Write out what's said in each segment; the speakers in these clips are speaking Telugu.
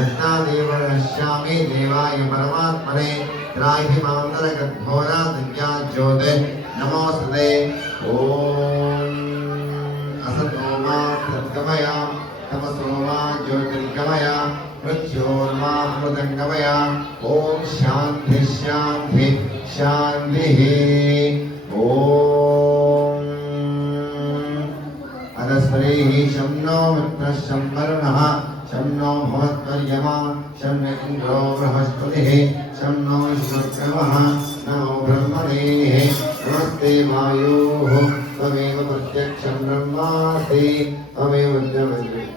हस्तादेवश्यामि देवाय परमात्मने त्राहि मां नरकघोरा दिव्या ज्योते नमोस्तुते। ॐ असतो मा सद्गमय तमसो मा ज्योतिर्गमय मृत्योर्मा मृदङ्गमय। ॐ शान्ति शान्ति शान्तिः। ॐ अदस्वरेः शं नो मित्रः शं वरुणः शं नो भवत्वर्यमा शं न इन्द्रो बृहस्पतिः शं नो शुक्रः नमो ब्रह्मणे। नमस्ते वायोः त्वमेव प्रत्यक्षं ब्रह्मासि त्वमेव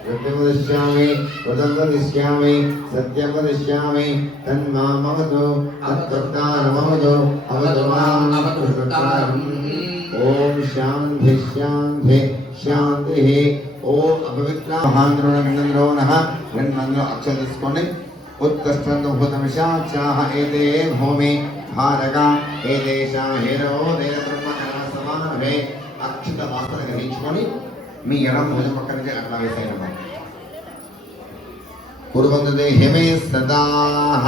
सत्यं वदिष्यामि वदं वदिष्यामि सत्यं वदिष्यामि तन्मामवतु अत्वक्तारमवतु अवतु माम् अवतुष्टकारम्। ओम शांति शांति शांति। ओम अपवित्र महान्द्रोणो नः गन्मन्नो अक्षर తీసుకోండి। उत्कर्षन्तो भूतमिषाचाः एते भूमि भारका एतेषा हेरो देव ब्रह्मकरा समानवे అక్షత వాసన గ్రహించుకొని మీ ఎడం భుజం పక్కన నుంచి అట్లా వేసేయడం। కురుబందే హిమే సదాః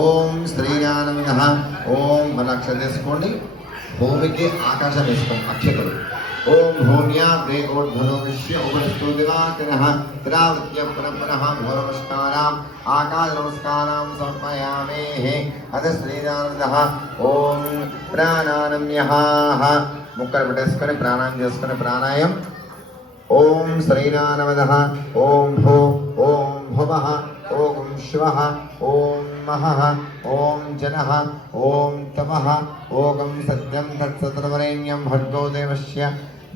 ఓం శ్రీరామనమః ఓం మన అక్షర తీసుకోండి। భూమికి ఆకాశం వేసుకోండి అక్షతలు। ఓం భూమ్యాగ్రే ఊర్ధ్వలో విశ్వ ఉపనిషత్తు దివాకరః త్రావత్య పరపరః భో నమస్కారం ఆకాశ నమస్కారం సమర్పయామి। అద శ్రీరామనమః ఓం ప్రాణాయామః ముక్కలు పెట్టేసుకొని ప్రాణాయామం చేసుకొని ప్రాణాయామం। ఓం శ్రీరామనమః ఓం భూ ఓం భువః ఓం శివః ఓం महः ओम जनः ओम तपः ओम सत्यं तत्सतर्वरेण्यं भर्गो देवस्य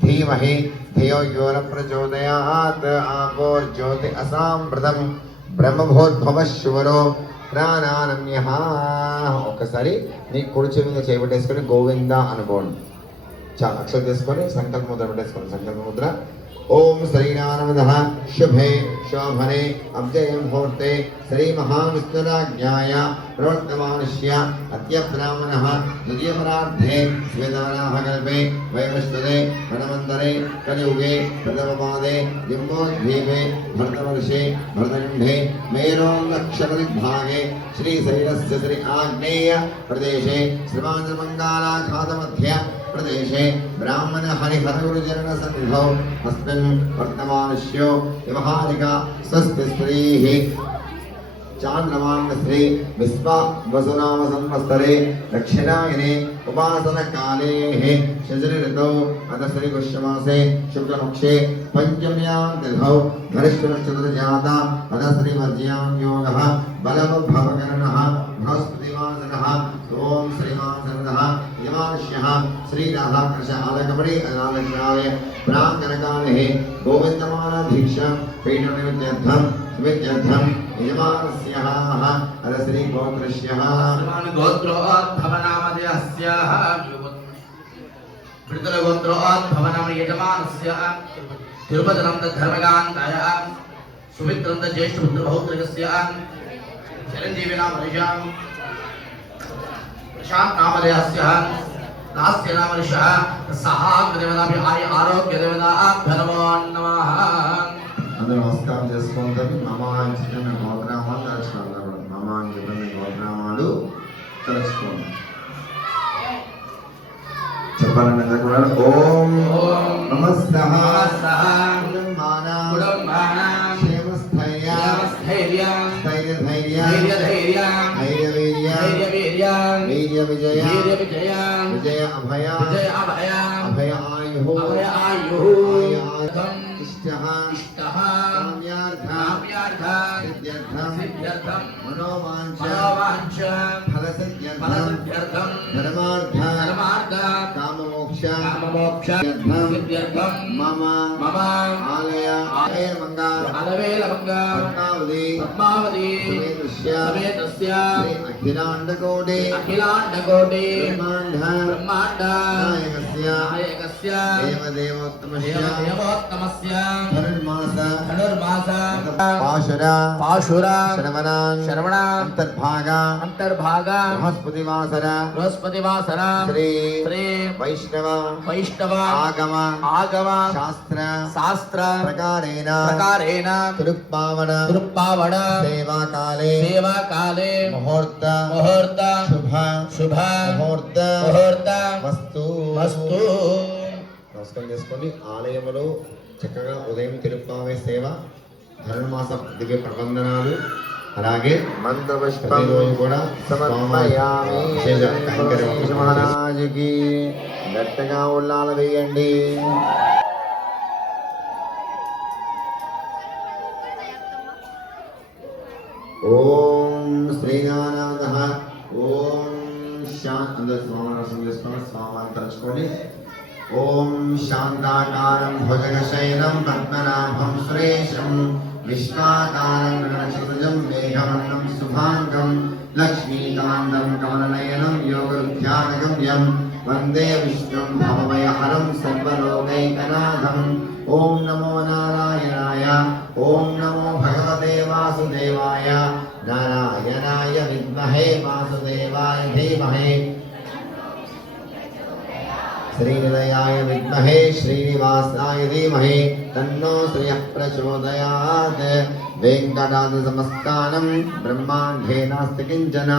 धीमहि धियो यो न प्रचोदयात्। आपोर्ज्योति असाम्प्रतं ब्रह्मभूर्भवश्वरो प्राणानम्यः। ఒకసారి నీ కుడి చెవి మీద చేయబెట్టేసుకొని గోవింద అనుకోండి। చాలా అక్షర తీసుకొని సంకల్ప ముద్ర పెట్టేసుకోండి। సంకల్ప ముద్ర ओम श्रीरामनमः शुभे शोभने अव्यय मुहूर्ते श्री महाविष्णुराज्ञाय प्रवर्तमानस्य अद्य ब्राह्मणः द्वितीयपरार्धे श्वेतवराह कल्पे वैवस्वते वनमन्तरे कलियुगे प्रथमपादे जम्बोद्वीपे भरतवर्षे भरतखण्डे मेरों नक्षत्रदिग्भागे श्रीशैलस्य श्री आग्नेय प्रदेशे श्रीमान्मङ्गलाघातमध्य प्रदेशे ब्राह्मण हरिहरगुरुचरण सन्निधौ अस्मिन् वर्तमानस्य व्यवहारिका स्वस्ति स्त्रीः चान्द्रमान् श्री विश्वावसुनाम संवत्सरे दक्षिणायने उपासनकाले शजरि ऋतौ अथ श्री पुष्यमासे शुक्लपक्षे पंचम्यां तिथौ धरिष्ठनक्षत्रजाता अथ श्री वर्ज्यां योगः बलवद्भवकरणः बृहस्पतिवासनः। ओम श्रीमानः यमानस्यः श्री राधाकृष्ण आलकमणि अनालक्ष्याय प्राङ्गणकाले गोविन्दमालाधीक्षा पीठनिमित्त्यर्थं विद्यर्थं यजमानस्यः अथ श्री गोत्रस्यः गोत्रोद्भवनामधेयस्यः पितृगोत्रोद्भवनाम यजमानस्य तिरुपतिनं धर्मकान्ताय सुमित्रं ज्येष्ठपुत्रभौत्रिकस्य चिरञ्जीविनाम ऋषां प्रशान्त नामधेयस्य नास्य नाम ऋषः सहाग्रदेवताभि आय आरोग्य देवताभ्यो नमो नमः। అందరూ నమస్కారం చేసుకుంటారు। మమ అని చెప్పిన గోత్రనామాలు తలుచుకోండి। మమ అని చెప్పిన గోత్రనామాలు తలుచుకోండి చెప్పాలండి అందరూ కూడా। ఓం నమస్తః క్షేమస్థైర్య స్థైర్య वीर्य विजय विजय अभय अभय आयुः इष्टः काम्यार्थं मनोवाञ्छ फलसिद्ध्यर्थं धर्मार्थ काममोक्ष मम आलय आलवेलमङ्गा पद्मावती समेतस्य अखिलाण्डकोटि ब्रह्माण्ड नायकस्य देवदेवोत्तमस्य धनुर्मास पाशुर पाशुर श्रवणान् श्रवणान् अंतर्भागा अंतर्भागा बृहस्पतिवासर बृहस्पतिवासर श्री श्री वैष्णव वैष्णव आगम आगम शास्त्र शास्त्र प्रकारेण तिरुप्पावण सेवा काले मुहूर्त शुभ मुहूर्त వస్తు నమస్కారం చేసుకోండి. ఆలయంలో చక్కగా ఉదయం తిరుప్పావై సేవ, ధనుర్మాస దివ్య ప్రబంధనాలు, అలాగే మంత్రపుష్పం కూడా సమర్పయామి. మహారాజుకి గట్టిగా ఉల్లాల వేయండి. ఓం శ్రీనారాయణ ఓం అందరూ స్వామి చేసుకోండి. స్వామిని తలుచుకోండి. ఓం శాంతాకారం భుజగశయనం పద్మనాభం సురేశం విశ్వాకారం గగనచతుర్భుజం మేఘవర్ణం శుభాంగం లక్ష్మీకాంతం కమలనయనం యోగవిద్యానగమ్యం వందే విష్ణుం భవభయహరం సర్వలోకైకనాథం. ఓం నమో నారాయణాయ ఓం నమో భగవతే వాసుదేవాయ నారాయణాయ విద్మహే వాసుదేవాయ ధీమహి శ్రీనిలయాయ విద్మహే శ్రీనివాసాయ ధీమహి తన్నో శ్రియః ప్రచోదయాత్. వెంకటాద్రి సమస్తానం బ్రహ్మాండే నాస్తి కించన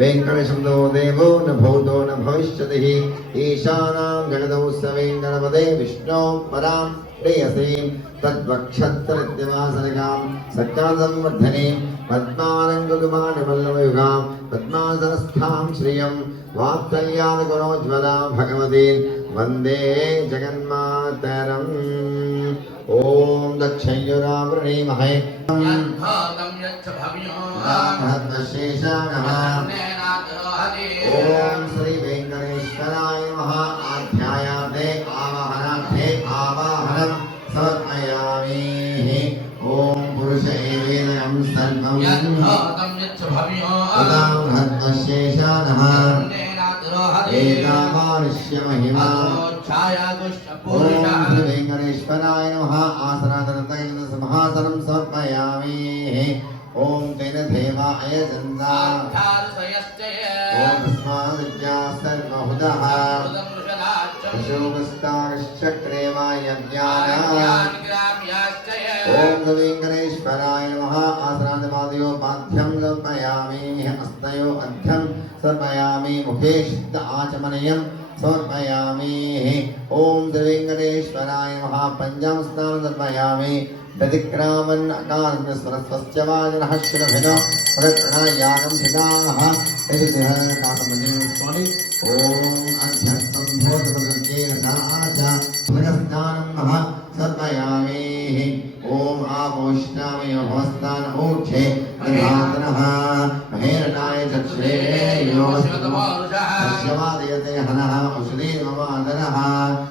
వెంకటశబ్దో దేవో న భూతో న భవిష్యతి. ఈశానాం జగదౌ సవేం గణపతే విష్ణో పరాం ప్రేయసీం తద్వక్షత్రనిత్యవాసనికాం సత్యాసంవర్ధనీం పద్మాలంకుమానవల్లభయుగాం పద్మాసనస్థాం శ్రియం వాత్సల్యాదగుణోజ్వలాం భగవతీం వందే జగన్మాతరం. ఓం దక్షయురావృణీమహే ఓం శ్రీ వెంకటేశ్వరాయ నమః. ఆధ్యాయాదే ఆవాహనార్థే ఆవాహనం సమర్పయామి. ఓం పురుష ఏవేదం సర్వం ఉదాహరణశేషానః ఏతావానుష్య మహిమా. ఓం శ్రీ వెంకటేశ్వరాయ నమః. ఆసనాదనంతరం సింహాసనం సమర్పయామి. ఓం తేన దేవాయ చందా ఓం తస్మాద్విద్యా సర్వహుదః అశోకస్తాశ్చక్రేవాయ జ్ఞానాత్. ఓం వెంకటేశ్వరాయ నమః. ఆసనాదిపాదయోపాధ్యం సమర్పయామి. హస్తయో అధ్యం సమర్పయామి. ముఖే శుద్ధ ఆచమనీయం సమర్పయామి. ఓం వెంకటేశ్వరాయ నమః. పంచాం స్నానం సమర్పయామి. వ్యతిక్రామన్ అకారణ సరస్వస్య వాజనః శునభినో ప్రయాగం సిద్ధాః యదిదః కాసమజేస్వామి. ఓం అధ్యస్థం భూతపదకేన సహాచ భగస్నానం మహ సమర్పయామి. ఓం ఆపోష్ణామి భవస్థాన ఊర్ధ్వే నిధానః మహేరణాయ చక్షురే యోగస్యవాదయతే హనః ఔషధీ మమాదనః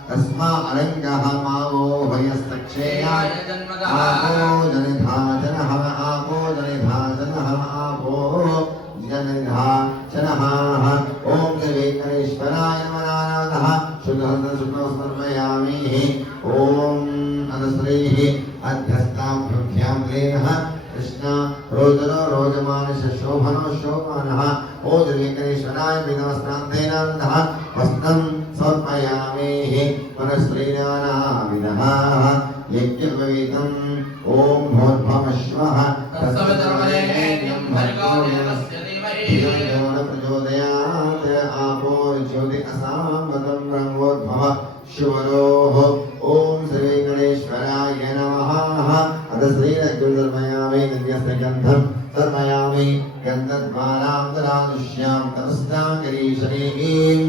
తస్మా అరంగః మావో భయస్తక్షేయాయ ఆపో జనిధాచనః ఆపో జనిధాచనః ఆపో జనిధాచనః. ఓం శ్రీ వెంకటేశ్వరాయ నమః. శుద్ధ సమర్పయామి. ఓం అదశ్రీః అధ్యస్థాభ్యాం లేనః కృష్ణ రోజనో రోజమానశ శోభనో శోభానః. ఓం శ్రీ వెంకటేశ్వరాయ విధవస్నాంతేనానందః వస్త్రం సమర్పయామి. మనస్త్రీనానావిధః యజ్ఞోపవీతం. ఓం భోర్భవశ్వః తత్సవితుర్వరేణ్యం భర్గో దేవస్య ధీమహి ప్రచోదయాత్. ఆపో జ్యోతి అసామతం బ్రహ్మోద్భవ శివరోః. ఓం శ్రీ వెంకటేశ్వరాయ నమః. అదశ్రీరగ్గుర్మయామి దివ్యస్య గంధం సమర్పయామి. గంధద్వారాంతరాదుష్యాం తమస్నాగరీశరీం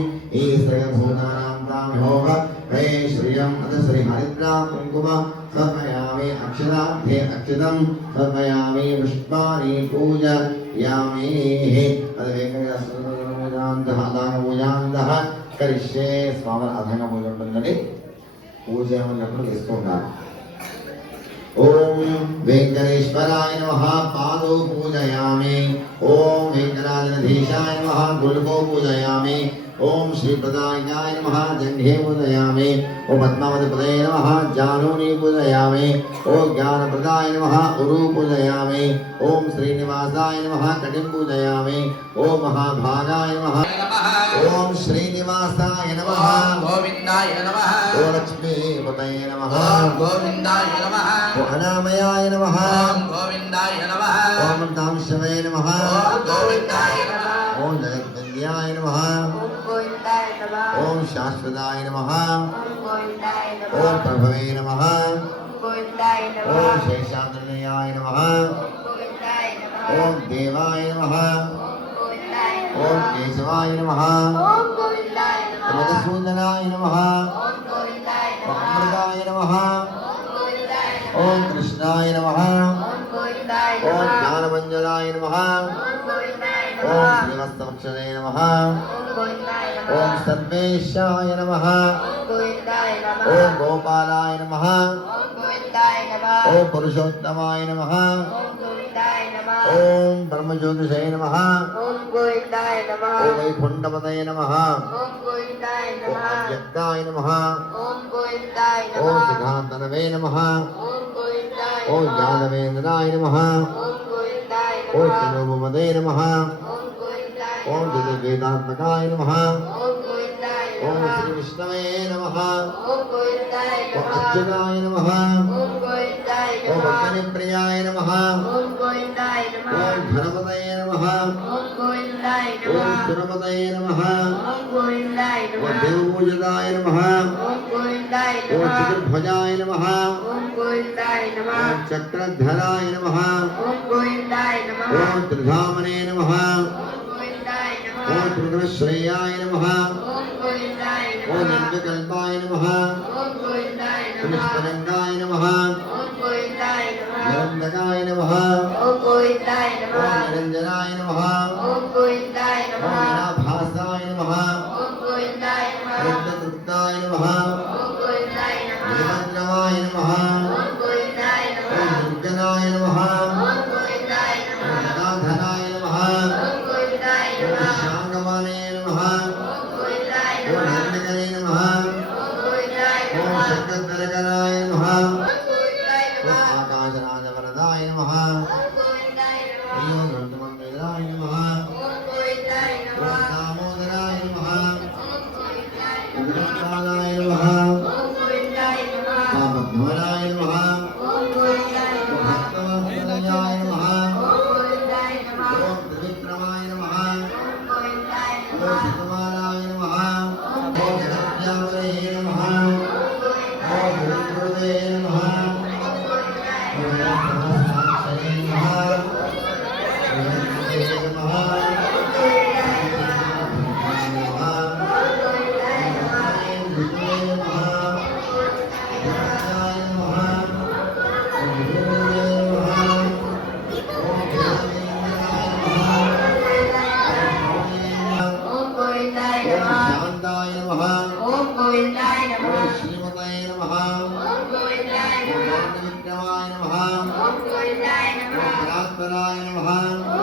ఈశ్వరభూతానాం ప్రామిహోగ వై శ్రియం అదశ్రీ హరిద్రా కుంకుమ సమర్పయామి. అక్షరార్థే అక్షతం సమర్పయామి. పుష్పాని పూజయామి. అది వెంకటేశ్వరాంతః కరిష్యే. స్వామి అధంగా పూజ ఉంటుందండి. పూజ ఏమన్నప్పుడు వేసుకుంటారు. ఓం వెంకటేశ్వరాయ నమః. పాదో పూజయామి. ఓం వెంకటాద్రీశాయ నమః. గుల్కో పూజయామి. ओम श्री प्रदायिकाय नमः जंघे पूजयामि। ओम पद्मावती पदये नमः जानूनि पूजयामि। ओम ज्ञानप्रदाय नमः उरु पूजयामि। ओम श्रीनिवासाय नमः कटिं पूजयामि। ओम महाभागाय नमः। ओम श्रीनिवासाय नमः। गोविंदाय नमः। ओम लक्ष्मीपतये नमः। गोविंदाय नमः। ओम अनामयाय नमः। गोविंदाय नमः। ओम दामशवे नमः। गोविंदाय नमः। ओम जगद्वन्द्याय नमः। गोविंदाय नमः। ओम शाश्वताय नमः। गोविंदाय नमः। ओम प्रभवे नमः। गोविंदाय नमः। ओम शेषाद्रयाय नमः। गोविंदाय नमः। ओम देवाय नमः। गोविंदाय ओम नमः। केशवाय नमः। गोविंदाय नमः। मधुसूदनाय नमः। गोविंदाय ओम नमः। अमृताय नमः। गोविंदाय नमः। ओम कृष्णाय नमः। गोविंदाय ओम नमः। ज्ञानमंजनाय नमः। गोविंदाय ओम नमः। श्रीवत्सवक्षदे नमः। गोविंदाय ओम नमः। सर्वेशाय नमः। गोविंदाय नमः। ओम गोपालाय नमः। गोविंदाय नमः। ओम पुरुषोत्तमाय नमः। गोविंदाय नमः। ओम ब्रह्मज्योतिषे नमः। गोविंदाय नमः। ओम वैकुंठपतये नमः। गोविंदाय ओम नमः। अव्यक्ताय नमः। गोविंदाय ओम नमः। सिद्धान्तनवे नमः। गोविंदाय ओम नमः। यादवेन्द्राय नमः। गोविंदाय ओम नमः। तनोपदये नमः। गोविंदाय ओम नमः। जगद्वेदात्मकाय नमः। गोविंदाय ओम नमः। श्री विष्णवे नमः। गोविंदाय ओम नमः। अच्युताय नमः। गोविंदाय ओम नमः। अग्निप्रियाय नमः। गोविंदाय नमः। ओम धनपतये नमः। गोविंदाय ओम नमः। सुरपतये नमः। गोविंदाय ओम नमः। देवपूजिताय नमः। गोविंदाय ओम नमः। चतुर्भुजाय नमः। गोविंदाय नमः। ओम चक्रधराय नमः। गोविंदाय नमः। ओम त्रिधामने नमः। गोविंदाय ओम नमः। त्रिगुणश्रेयाय नमः। गोविंदाय ओम नमः। निर्विकल्पाय नमः। गोविंदाय ओम नमः। स्फटिकाय नमः। गोविंदाय नमः। निरंजनाय नमः। गोविंदाय ओम नमः। निरंजनाय नमः। गोविंदाय ओम नमः। निराभासाय नमः। गोविंदाय नमः। रुद्रतृप्ताय नमः। गोविंदाय नमः। निमग्नवाय नमः। गोविंदाय ओम नमः। दुर्गनाय नमः। गोविंदाय ओम नमः। गदाधराय नमः। गोविंदाय ओम नमः। शांगमाने नमः। गोविंदाय ओम नमः। हिरण्यकरे नमः। गोविंदाय ओम नमः। शक्करकराय नमः। गोविंदाय ओम नमः। आकाशराजवरदाय नमः। गोविंदाय नमः। ओम गरुडमंगलाय नमः। गोविंदाय ओम नमः। दामोदराय नमः। गोविंदाय ओम नमः। विष्णुपादाय नमः। गोविंदाय नमः। ओम पद्मनाय नमः। गोविंदाय ओम नमः। भक्तवत्सलाय नमः। गोविंदाय नमः। ओम त्रिविक्रमाय नमः। गोविंदाय ओम नमः। सुकुमाराय नमः। ओम जगद्व्यापरे नमः। ओम गुरुदेवे नमः। ओम सहस्राक्षरे नमः। ओम विष्णुदेवे नमः। गोविंदाय नमः। शांताय नमः। गोविंदाय नमः। श्रीमताय नमः। गोविंदाय नमः। विक्रमाय नमः। गोविंदाय नमः। परात्पराय नमः।